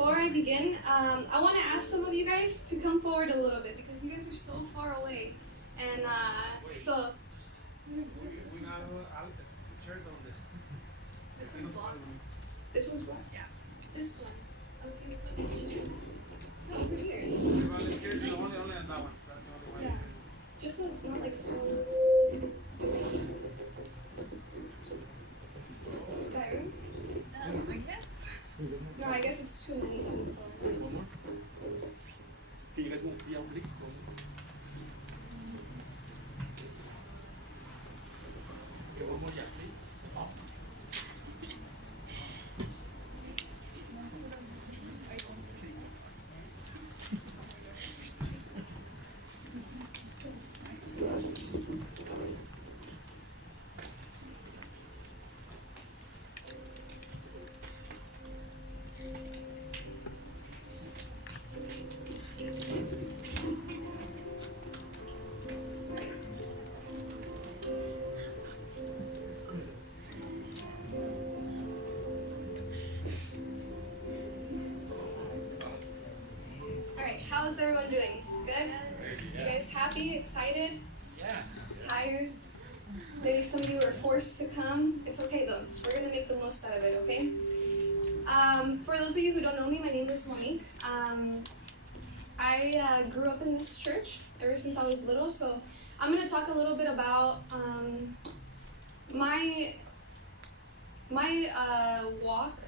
before I begin, I want to ask some of you guys to come forward a little bit because you guys are so far away. And so, this one's what? Yeah. This one. Okay. No, over here. Yeah. Just so it's not like so. Is that room? I guess. No, I guess it's too many to move forward. One more? Okay, you guys won't be able to please. Okay, one more, yeah, please. Up. Alright, how's everyone doing? Good? You guys happy? Excited? Yeah. Tired? Maybe some of you are forced to come. It's okay though. We're going to make the most out of it, okay? For those of you who don't know me, my name is Monique. I grew up in this church ever since I was little, so I'm going to talk a little bit about my walk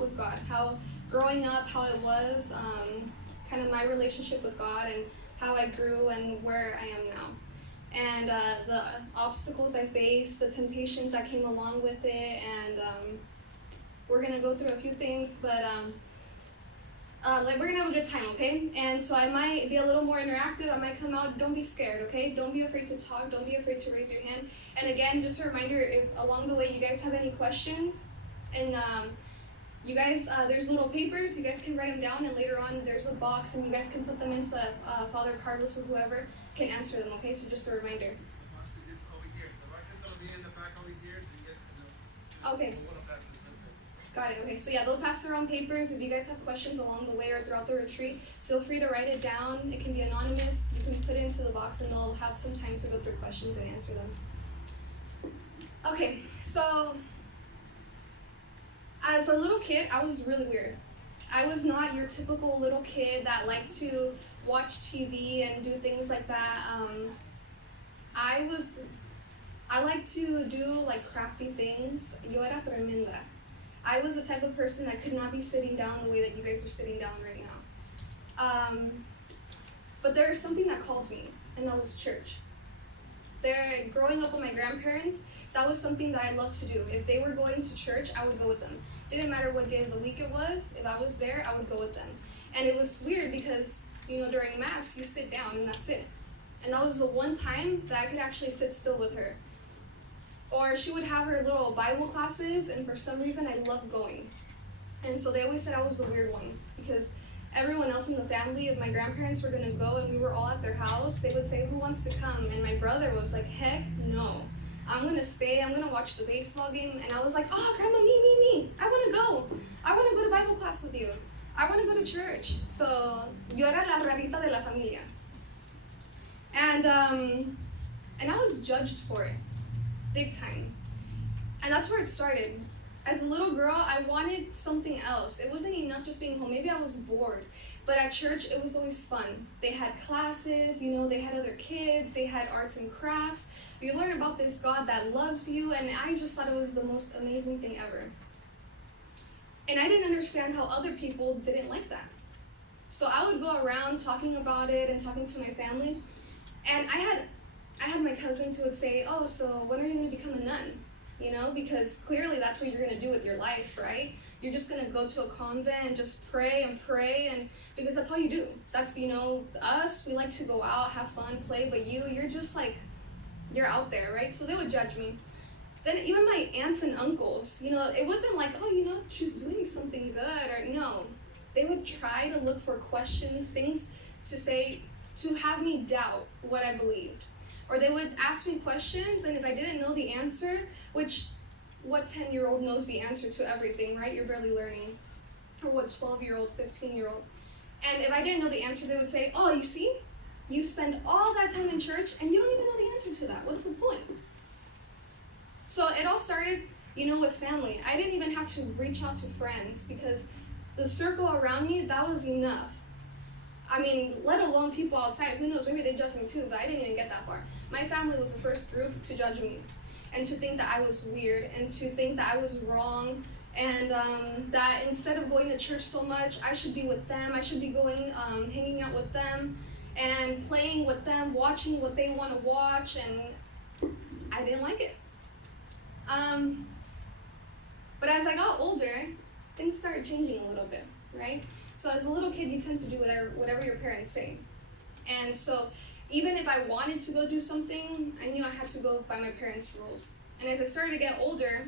with God, how growing up, how it was, kind of my relationship with God and how I grew and where I am now. And the obstacles I faced, the temptations that came along with it, and we're going to go through a few things, but we're going to have a good time, okay? And so I might be a little more interactive, I might come out, don't be scared, okay? Don't be afraid to talk, don't be afraid to raise your hand. And again, just a reminder, if along the way you guys have any questions, and you guys, there's little papers, you guys can write them down, and later on there's a box, and you guys can put them in so Father Carlos or whoever can answer them, okay? So just a reminder. Okay. Got it, okay. So yeah, they'll pass their own papers. If you guys have questions along the way or throughout the retreat, feel free to write it down. It can be anonymous. You can put it into the box, and they'll have some time to go through questions and answer them. Okay, so as a little kid, I was really weird. I was not your typical little kid that liked to watch TV and do things like that. I like to do like crafty things. Yo era tremenda. I was the type of person that could not be sitting down the way that you guys are sitting down right now. But there was something that called me, and that was church. Growing up with my grandparents, that was something that I loved to do. If they were going to church, I would go with them. Didn't matter what day of the week it was, if I was there, I would go with them. And it was weird because, during Mass, you sit down and that's it. And that was the one time that I could actually sit still with her. Or she would have her little Bible classes, and for some reason, I loved going. And so they always said I was the weird one because everyone else in the family, if my grandparents were going to go and we were all at their house, they would say, who wants to come? And my brother was like, heck no. I'm going to stay, I'm going to watch the baseball game. And I was like, oh, Grandma, me. I want to go. I want to go to Bible class with you. I want to go to church. So, yo era la rarita de la familia. And I was judged for it, big time. And that's where it started. As a little girl, I wanted something else. It wasn't enough just being home. Maybe I was bored. But at church, it was always fun. They had classes, they had other kids, they had arts and crafts. You learn about this God that loves you, and I just thought it was the most amazing thing ever. And I didn't understand how other people didn't like that. So I would go around talking about it and talking to my family. And I had my cousins who would say, oh, so when are you going to become a nun? Because clearly that's what you're going to do with your life, right? You're just going to go to a convent and just pray, and because that's all you do. That's, us, we like to go out, have fun, play, but you're just like, you're out there, right? So they would judge me. Then even my aunts and uncles, it wasn't like, oh, she's doing something good, or no. They would try to look for questions, things to say, to have me doubt what I believed. Or they would ask me questions, and if I didn't know the answer, which what 10-year-old knows the answer to everything, right? You're barely learning. or what 12-year-old, 15-year-old. And if I didn't know the answer, they would say, oh, you see? You spend all that time in church and you don't even know the answer to that. What's the point? So it all started, with family. I didn't even have to reach out to friends because the circle around me, that was enough. I mean, let alone people outside. Who knows, maybe they judged me too, but I didn't even get that far. My family was the first group to judge me and to think that I was weird and to think that I was wrong and that instead of going to church so much, I should be with them. I should be going, hanging out with them and playing with them, watching what they want to watch, and I didn't like it. But as I got older, things started changing a little bit, right? So as a little kid, you tend to do whatever your parents say. And so even if I wanted to go do something, I knew I had to go by my parents' rules. And as I started to get older,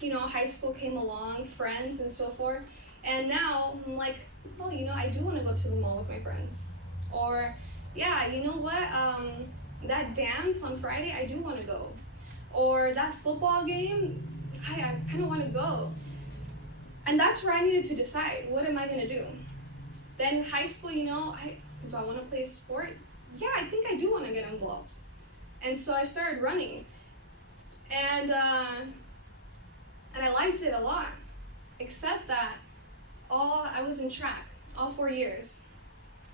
high school came along, friends and so forth. And now I'm like, oh, I do want to go to the mall with my friends. Or, yeah, you know what? That dance on Friday, I do want to go. Or that football game, I kind of want to go. And that's where I needed to decide, what am I going to do? Then high school, do I want to play a sport? Yeah, I think I do want to get involved. And so I started running. And I liked it a lot. Except that I was in track all 4 years.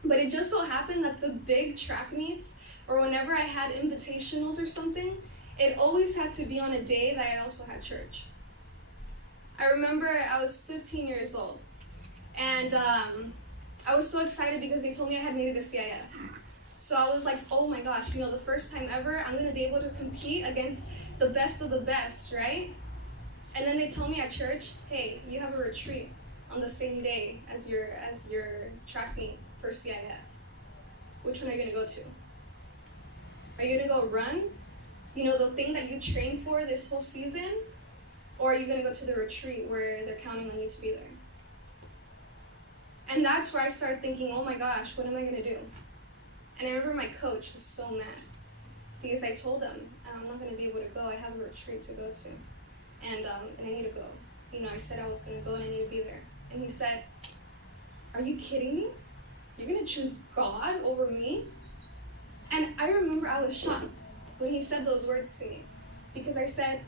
But it just so happened that the big track meets, or whenever I had invitationals or something, it always had to be on a day that I also had church. I remember I was 15 years old, and I was so excited because they told me I had made it to CIF. So I was like, oh my gosh, the first time ever, I'm going to be able to compete against the best of the best, right? And then they tell me at church, hey, you have a retreat on the same day as your track meet for CIF. Which one are you going to go to? Are you going to go run? The thing that you trained for this whole season? Or are you going to go to the retreat where they're counting on you to be there? And that's where I started thinking, oh my gosh, what am I going to do? And I remember my coach was so mad because I told him, I'm not going to be able to go. I have a retreat to go to. And I need to go. I said I was going to go and I need to be there. And he said, are you kidding me? You're going to choose God over me? And I remember I was shocked when he said those words to me. Because I said,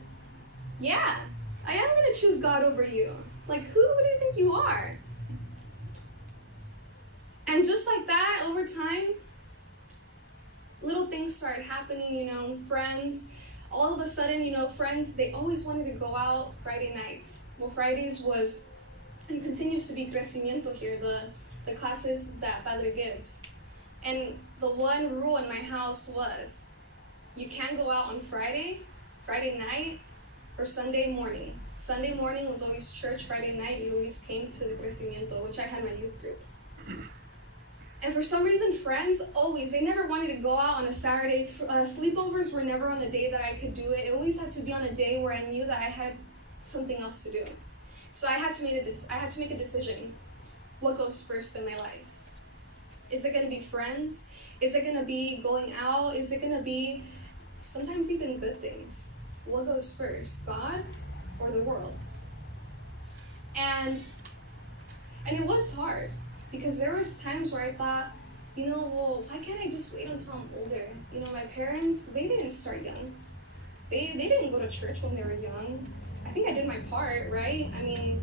yeah, I am going to choose God over you. Like, who do you think you are? And just like that, over time, little things started happening, friends. All of a sudden, friends, they always wanted to go out Friday nights. Well, Fridays was, and continues to be crecimiento here, the classes that Padre gives. And the one rule in my house was, you can't go out on Friday night, or Sunday morning. Sunday morning was always church. Friday night, you always came to the crecimiento, which I had my youth group. And for some reason, friends they never wanted to go out on a Saturday. Sleepovers were never on a day that I could do it. It always had to be on a day where I knew that I had something else to do. So I had to make a decision. What goes first in my life? Is it going to be friends? Is it going to be going out? Is it going to be sometimes even good things? What goes first, God or the world? And it was hard. Because there was times where I thought, well, why can't I just wait until I'm older? My parents, they didn't start young. They didn't go to church when they were young. I think I did my part, right? I mean,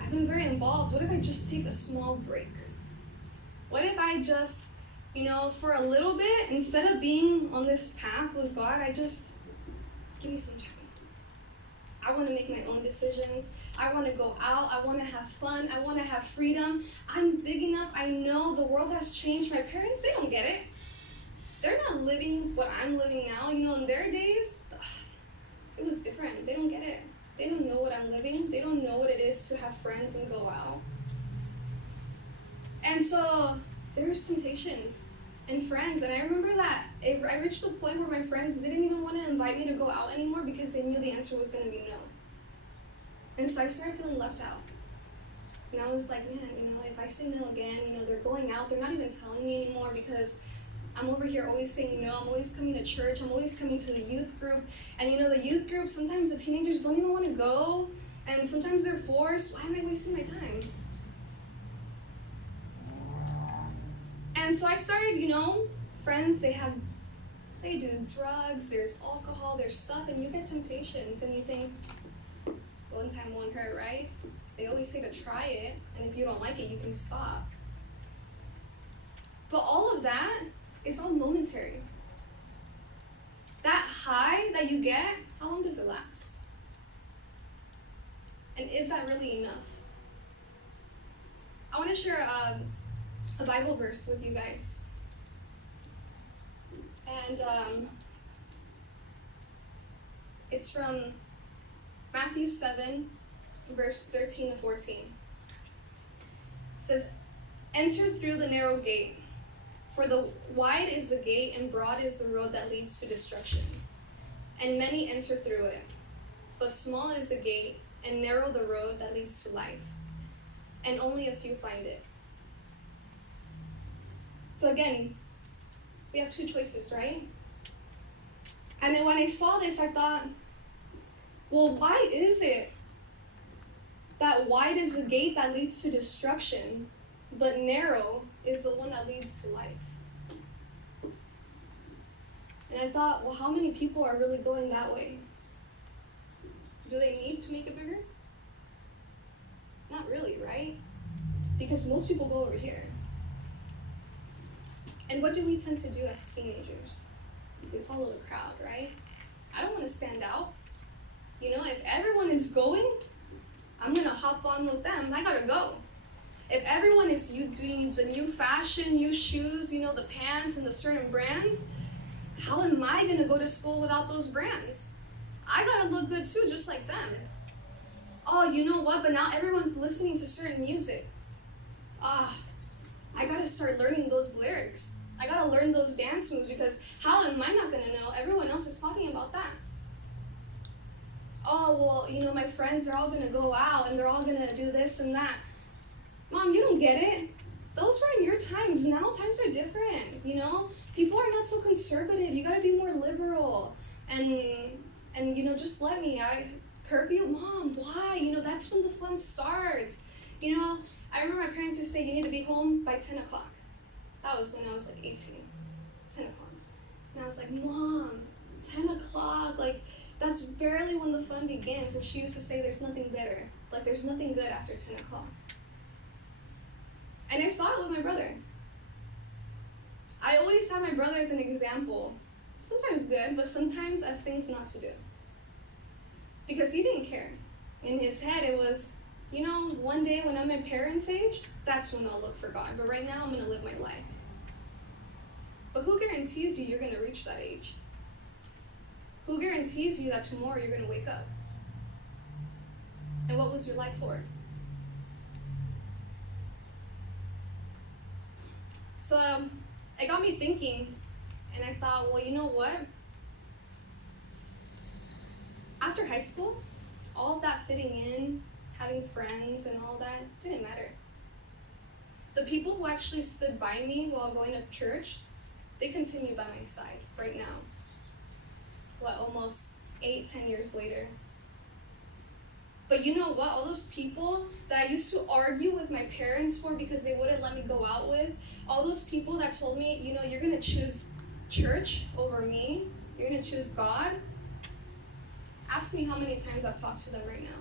I've been very involved. What if I just take a small break? What if I just, for a little bit, instead of being on this path with God, I just, give me some time. I want to make my own decisions. I want to go out. I want to have fun. I want to have freedom. I'm big enough. I know the world has changed. My parents, they don't get it. They're not living what I'm living now. In their days, it was different. They don't get it. They don't know what I'm living. They don't know what it is to have friends and go out. And so there's temptations and friends. And I remember that I reached the point where my friends didn't even want to invite me to go out anymore because they knew the answer was going to be no. And so I started feeling left out. And I was like, man, if I say no again, they're going out. They're not even telling me anymore because I'm over here always saying no. I'm always coming to church. I'm always coming to the youth group. And the youth group, sometimes the teenagers don't even want to go. And sometimes they're forced. Why am I wasting my time? so I started, friends, they do drugs, there's alcohol, there's stuff, and you get temptations, and you think, one time won't hurt, right? They always say to try it, and if you don't like it, you can stop. But all of that is all momentary. That high that you get, how long does it last? And is that really enough? I want to share a Bible verse with you guys. And it's from Matthew 7, verse 13 to 14. It says, "Enter through the narrow gate, for the wide is the gate and broad is the road that leads to destruction, and many enter through it. But small is the gate and narrow the road that leads to life, and only a few find it." So again, we have two choices, right? And then when I saw this, I thought, well, why is it that wide is the gate that leads to destruction, but narrow is the one that leads to life? And I thought, well, how many people are really going that way? Do they need to make it bigger? Not really, right? Because most people go over here. And what do we tend to do as teenagers? We follow the crowd, right? I don't want to stand out. If everyone is going, I'm going to hop on with them. I got to go. If everyone is doing the new fashion, new shoes, the pants and the certain brands, how am I going to go to school without those brands? I got to look good too, just like them. Oh, you know what? But now everyone's listening to certain music. I got to start learning those lyrics. I got to learn those dance moves, because how am I not going to know? Everyone else is talking about that. Oh, well, my friends are all going to go out and they're all going to do this and that. Mom, you don't get it. Those were in your times. Now times are different, People are not so conservative. You got to be more liberal. And just let me. Curfew? Mom, why? That's when the fun starts. I remember my parents used to say you need to be home by 10 o'clock. That was when I was 18. 10 o'clock. And I was like, Mom, 10 o'clock? That's barely when the fun begins. And she used to say there's nothing better. There's nothing good after 10 o'clock. And I saw it with my brother. I always have my brother as an example. Sometimes good, but sometimes as things not to do. Because he didn't care. In his head it was, one day when I'm my parents' age, that's when I'll look for God. But right now I'm going to live my life. But who guarantees you're going to reach that age? Who guarantees you that tomorrow you're going to wake up? And what was your life for? So it got me thinking, and I thought, well, you know what? After high school, all of that fitting in, having friends and all that, didn't matter. The people who actually stood by me while going to church, they continue by my side right now. Almost 8-10 years later. But you know what? All those people that I used to argue with my parents for because they wouldn't let me go out with, all those people that told me, you're going to choose church over me, you're going to choose God, ask me how many times I've talked to them right now.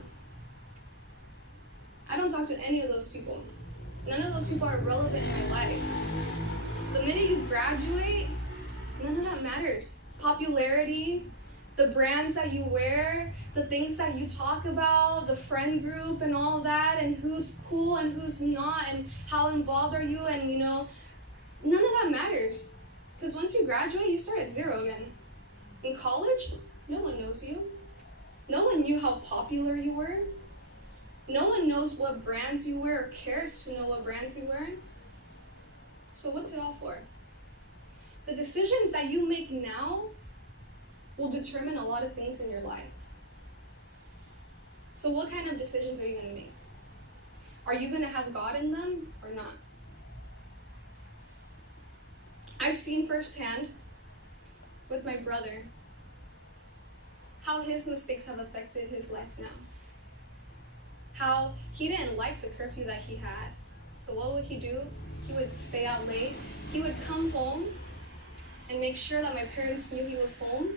I don't talk to any of those people. None of those people are relevant in my life. The minute you graduate, none of that matters. Popularity, the brands that you wear, the things that you talk about, the friend group and all that, and who's cool and who's not, and how involved are you, and none of that matters. Because once you graduate, you start at zero again. In college, no one knows you. No one knew how popular you were. No one knows what brands you wear or cares to know what brands you wear. So what's it all for? The decisions that you make now will determine a lot of things in your life. So what kind of decisions are you going to make? Are you going to have God in them or not? I've seen firsthand with my brother how his mistakes have affected his life now. How he didn't like the curfew that he had. So what would he do? He would stay out late. He would come home and make sure that my parents knew he was home,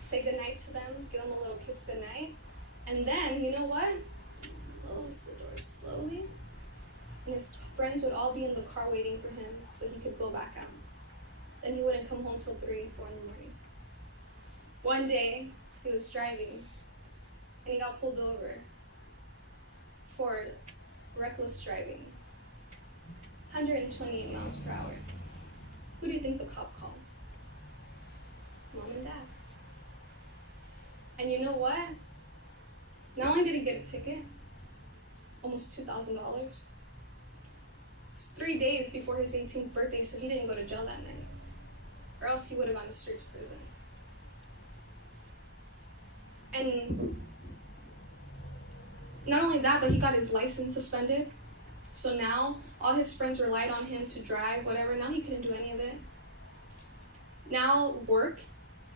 say goodnight to them, give them a little kiss goodnight, and then, you know what? Close the door slowly, and his friends would all be in the car waiting for him so he could go back out. Then he wouldn't come home till 3, 4 in the morning. One day, he was driving, and he got pulled over for reckless driving. 128 miles per hour. Who do you think the cop called? Mom and Dad. And you know what? Not only did he get a ticket, almost $2,000. It's 3 days before his 18th birthday, so he didn't go to jail that night. Or else he would have gone to straight to prison. And not only that, but he got his license suspended. So now, all his friends relied on him to drive, whatever. Now he couldn't do any of it. Now, work.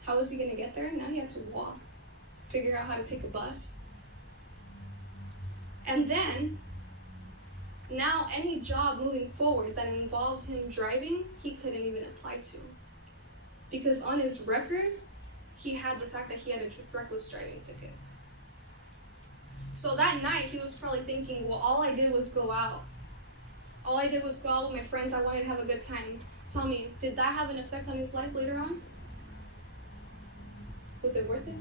How was he going to get there? Now he had to walk. Figure out how to take a bus. And then, now any job moving forward that involved him driving, he couldn't even apply to. Because on his record, he had the fact that he had a reckless driving ticket. So that night, he was probably thinking, well, all I did was go out. All I did was go out with my friends. I wanted to have a good time. Tell me, did that have an effect on his life later on? Was it worth it?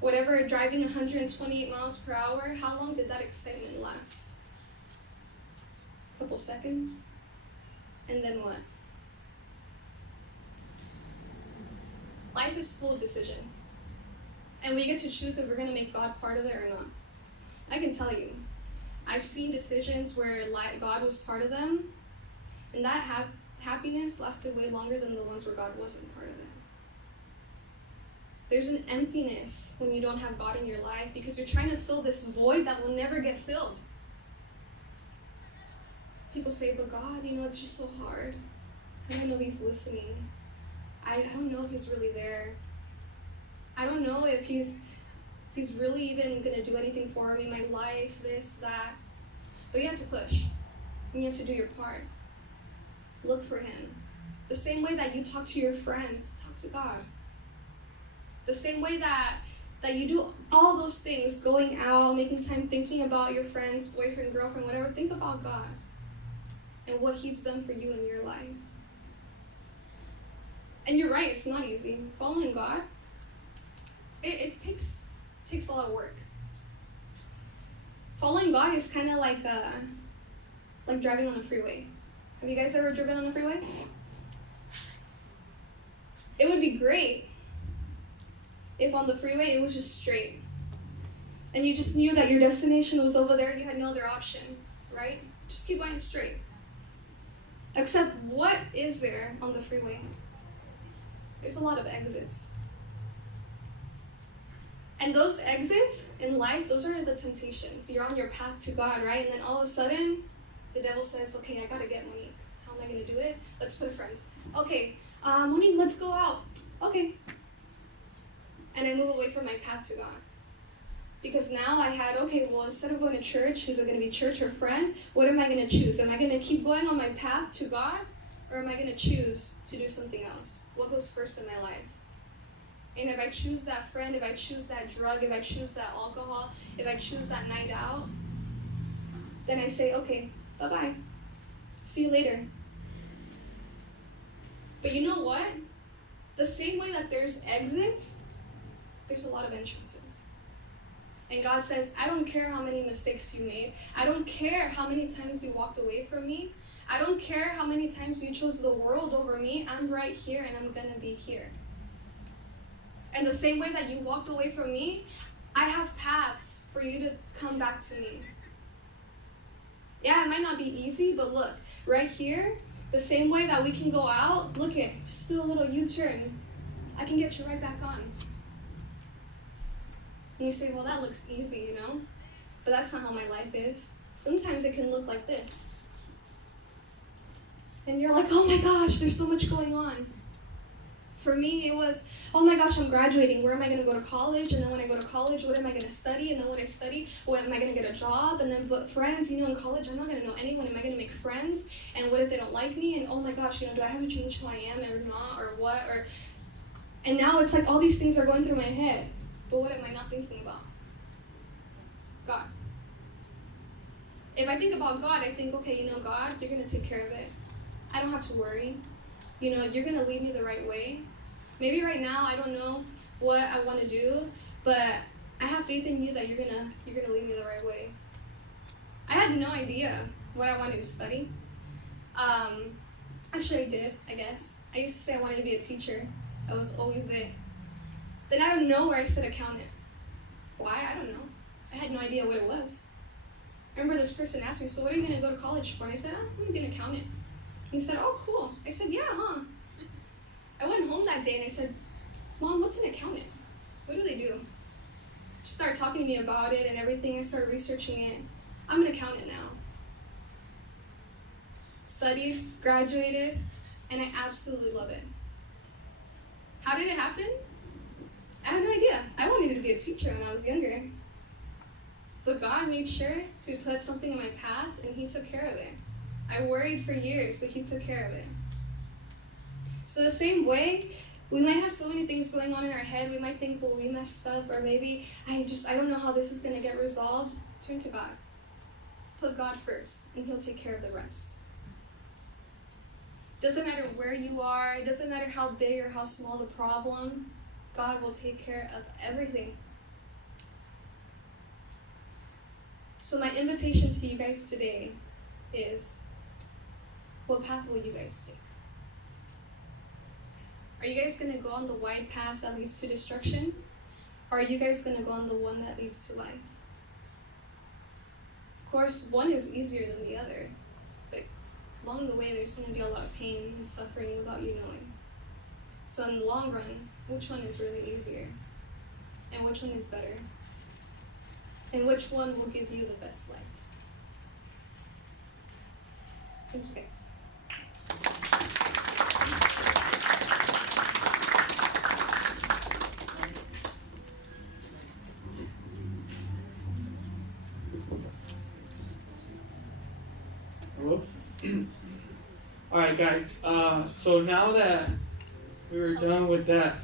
Whatever, driving 128 miles per hour, how long did that excitement last? A couple seconds? And then what? Life is full of decisions. And we get to choose if we're going to make God part of it or not. I can tell you, I've seen decisions where God was part of them, and that happiness lasted way longer than the ones where God wasn't part of it. There's an emptiness when you don't have God in your life because you're trying to fill this void that will never get filled. People say, but God, it's just so hard. I don't know if He's listening. I don't know if He's really there. I don't know if he's really even going to do anything for me, my life, this, that. But you have to push. And you have to do your part. Look for Him. The same way that you talk to your friends, talk to God. The same way that you do all those things, going out, making time, thinking about your friends, boyfriend, girlfriend, whatever, think about God and what He's done for you in your life. And you're right, it's not easy. Following God, it takes a lot of work. Following God is kind of like driving on a freeway. Have you guys ever driven on a freeway? It would be great if on the freeway it was just straight. And you just knew that your destination was over there, you had no other option, right? Just keep going straight. Except what is there on the freeway? There's a lot of exits. And those exits in life, those are the temptations. You're on your path to God, right? And then all of a sudden, the devil says, okay, I gotta get Monique. How am I gonna do it? Let's put a friend. Okay, Monique, let's go out. Okay. And I move away from my path to God. Because now I had, okay, well, instead of going to church, is it gonna be church or friend? What am I gonna choose? Am I gonna keep going on my path to God? Or am I gonna choose to do something else? What goes first in my life? And if I choose that friend, if I choose that drug, if I choose that alcohol, if I choose that night out, then I say, okay, bye-bye. See you later. But you know what? The same way that there's exits, there's a lot of entrances. And God says, I don't care how many mistakes you made. I don't care how many times you walked away from me. I don't care how many times you chose the world over me. I'm right here and I'm going to be here. And the same way that you walked away from me, I have paths for you to come back to me. Yeah, it might not be easy, but look, right here, the same way that we can go out, look it, just do a little U-turn. I can get you right back on. And you say, well, that looks easy, But that's not how my life is. Sometimes it can look like this. And you're like, oh my gosh, there's so much going on. For me, it was, oh my gosh, I'm graduating. Where am I going to go to college? And then when I go to college, what am I going to study? And then when I study, what am I going to get a job? And then, but friends, in college, I'm not going to know anyone. Am I going to make friends? And what if they don't like me? And oh my gosh, do I have to change who I am or not? Or what? And now it's like all these things are going through my head. But what am I not thinking about? God. If I think about God, I think, okay, God, you're going to take care of it. I don't have to worry. You're going to lead me the right way. Maybe right now I don't know what I want to do, but I have faith in you that you're gonna lead me the right way. I had no idea what I wanted to study. Actually I did, I guess. I used to say I wanted to be a teacher. That was always it. Then out of nowhere I said accountant. Why? I don't know. I had no idea what it was. I remember this person asked me, so what are you going to go to college for? And I said, I'm going to be an accountant. And he said, oh, cool. I said, yeah, huh? I went home that day and I said, Mom, what's an accountant? What do they do? She started talking to me about it and everything. I started researching it. I'm an accountant now. Studied, graduated, and I absolutely love it. How did it happen? I had no idea. I wanted to be a teacher when I was younger. But God made sure to put something in my path and He took care of it. I worried for years, but He took care of it. So the same way, we might have so many things going on in our head. We might think, well, we messed up, or maybe I don't know how this is going to get resolved. Turn to God. Put God first, and He'll take care of the rest. Doesn't matter where you are. It doesn't matter how big or how small the problem. God will take care of everything. So my invitation to you guys today is, what path will you guys take? Are you guys going to go on the wide path that leads to destruction? Or are you guys going to go on the one that leads to life? Of course, one is easier than the other. But along the way, there's going to be a lot of pain and suffering without you knowing. So in the long run, which one is really easier? And which one is better? And which one will give you the best life? Thank you guys. Hello? Alright guys, so now that we were done with that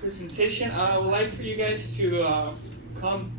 presentation, I would like for you guys to come